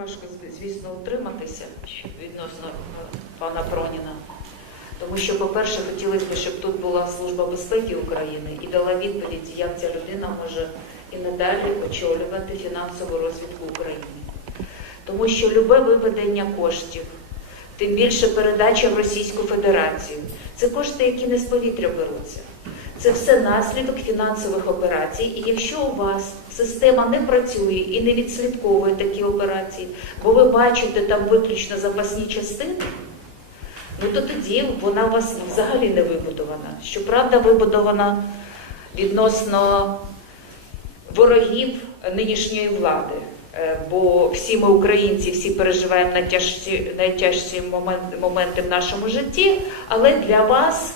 важко, звісно, утриматися відносно е, пана Проніна. Тому що, по-перше, хотілося б, щоб тут була служба безпеки України і дала відповідь, як ця людина може і надалі очолювати фінансову розвідку України. Тому що любе виведення коштів, тим більше передача в Російську Федерацію це кошти, які не з повітря беруться. Це все наслідок фінансових операцій. І якщо у вас система не працює і не відслідковує такі операції, бо ви бачите там виключно запасні частини, ну то тоді вона у вас взагалі не вибудована. Щоправда, вибудована відносно ворогів нинішньої влади. Е, бо всі ми, українці, всі переживаємо найтяжчі, найтяжчі моменти в нашому житті, але для вас.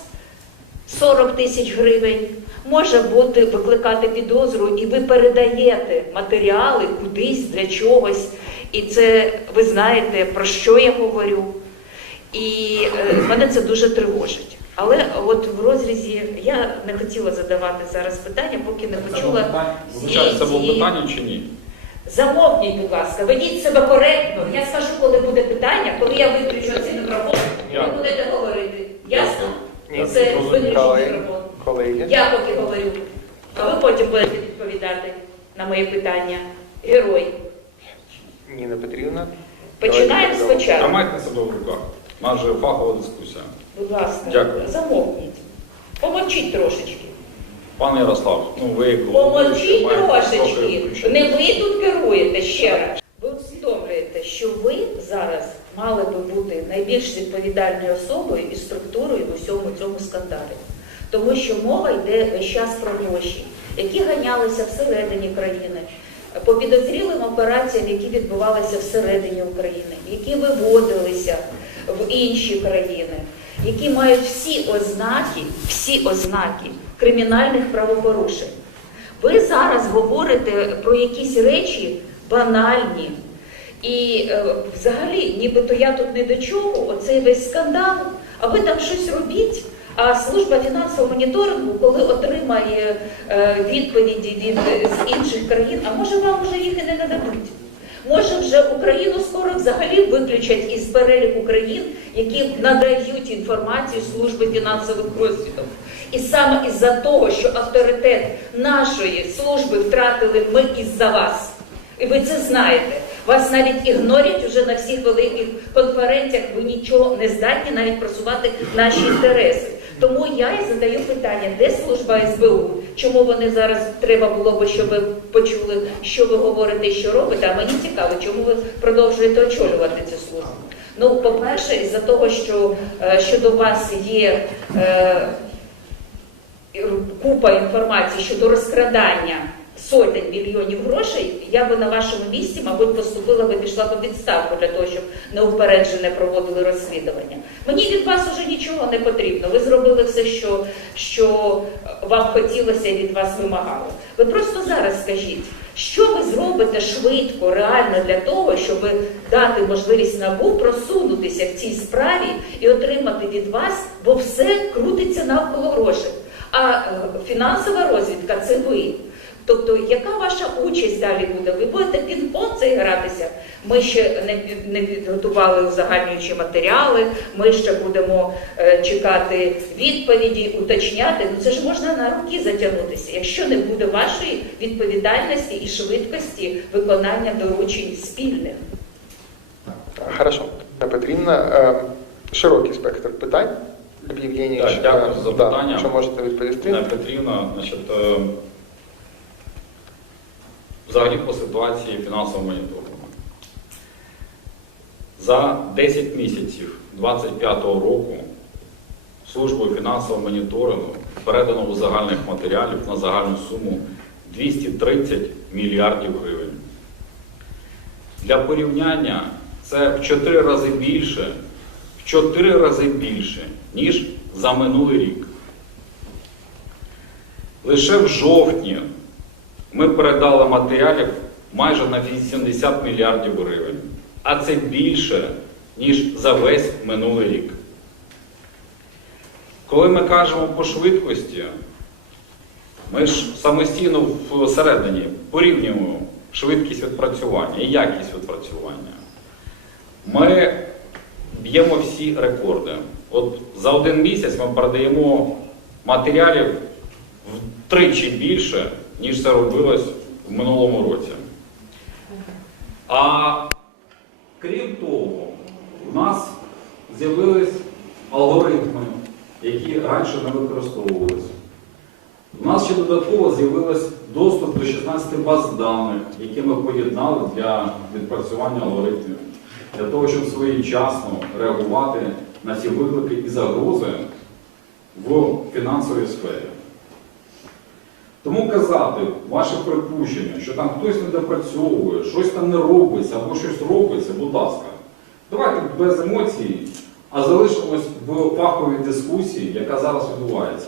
40 тисяч гривень, може бути викликати підозру, і ви передаєте матеріали кудись для чогось. І це ви знаєте, про що я говорю. І е, мене це дуже тривожить. Але от в розрізі я не хотіла задавати зараз питання, поки не почула. Звичайно, це було питання чи ні? Замовкніть, будь ласка, ведіть себе коректно. Я скажу, коли буде питання, коли я виключу цей мікрофон, ви будете говорити це виключно робота. Я поки говорю, а ви потім будете відповідати на моє питання. Герой. Ніна Петрівна. Починаємо спочатку. Тримайте себе в руках. У фахова дискусія. Будь ласка, Дякую. замовкніть. Помовчіть трошечки. Пане Ярослав, ну ви Помовчіть трошечки. Не ви тут керуєте ще раз. Ви усвідомлюєте, що ви зараз мали би бути найбільш відповідальною особою і структурою цьому скандалі. Тому що мова йде весь час про гроші, які ганялися всередині країни, по підозрілим операціям, які відбувалися всередині України, які виводилися в інші країни, які мають всі ознаки, всі ознаки кримінальних правопорушень. Ви зараз говорите про якісь речі банальні. І е, взагалі, нібито я тут не до чого, оцей весь скандал. А ви там щось робіть. А служба фінансового моніторингу, коли отримає е, відповіді від з інших країн, а може вам вже їх і не нададуть. Може, вже Україну скоро взагалі виключать із переліку країн, які надають інформацію служби фінансових розвідок. І саме із-за того, що авторитет нашої служби втратили ми із-за вас, і ви це знаєте. Вас навіть ігнорять уже на всіх великих конференціях, ви нічого не здатні навіть просувати наші інтереси. Тому я і задаю питання, де служба СБУ? Чому вони зараз треба було б, щоб ви почули, що ви говорите, що робите? А мені цікаво, чому ви продовжуєте очолювати цю службу? Ну, по-перше, із-за того, що е, щодо вас є е, купа інформації щодо розкрадання сотень мільйонів грошей, я би на вашому місці, мабуть, поступила би пішла б відставку для того, щоб неупереджене проводили розслідування. Мені від вас уже нічого не потрібно. Ви зробили все, що, що вам хотілося і від вас вимагало. Ви просто зараз скажіть, що ви зробите швидко, реально для того, щоб дати можливість набу просунутися в цій справі і отримати від вас, бо все крутиться навколо грошей. А е, фінансова розвідка це ви. Тобто, яка ваша участь далі буде? Ви будете пінг-понг гратися? Ми ще не підготували узагальнюючі матеріали, ми ще будемо е, чекати відповіді, уточняти. Ну це ж можна на руки затягнутися, якщо не буде вашої відповідальності і швидкості виконання доручень спільних. Хорошо, Петрівна, е, широкий спектр питань. Львів Єніч, так, дякую за запитання. Да, що можете відповісти? Не потрібно, значить. Е, взагалі по ситуації фінансового моніторингу. За 10 місяців 2025 року службою фінансового моніторингу передано у загальних матеріалів на загальну суму 230 мільярдів гривень. Для порівняння це в 4 рази більше, в 4 рази більше, ніж за минулий рік. Лише в жовтні ми передали матеріалів майже на 80 мільярдів гривень. А це більше, ніж за весь минулий рік. Коли ми кажемо по швидкості, ми ж самостійно всередині порівнюємо швидкість відпрацювання і якість відпрацювання. Ми б'ємо всі рекорди. От За один місяць ми передаємо матеріалів втричі більше ніж це робилось в минулому році. А крім того, у нас з'явились алгоритми, які раніше не використовувалися. У нас ще додатково з'явився доступ до 16 баз даних, які ми поєднали для відпрацювання алгоритмів, для того, щоб своєчасно реагувати на ці виклики і загрози в фінансовій сфері. Тому казати ваше припущення, що там хтось не допрацьовує, щось там не робиться або щось робиться, будь ласка, давайте без емоцій, а залишимось в паховій дискусії, яка зараз відбувається.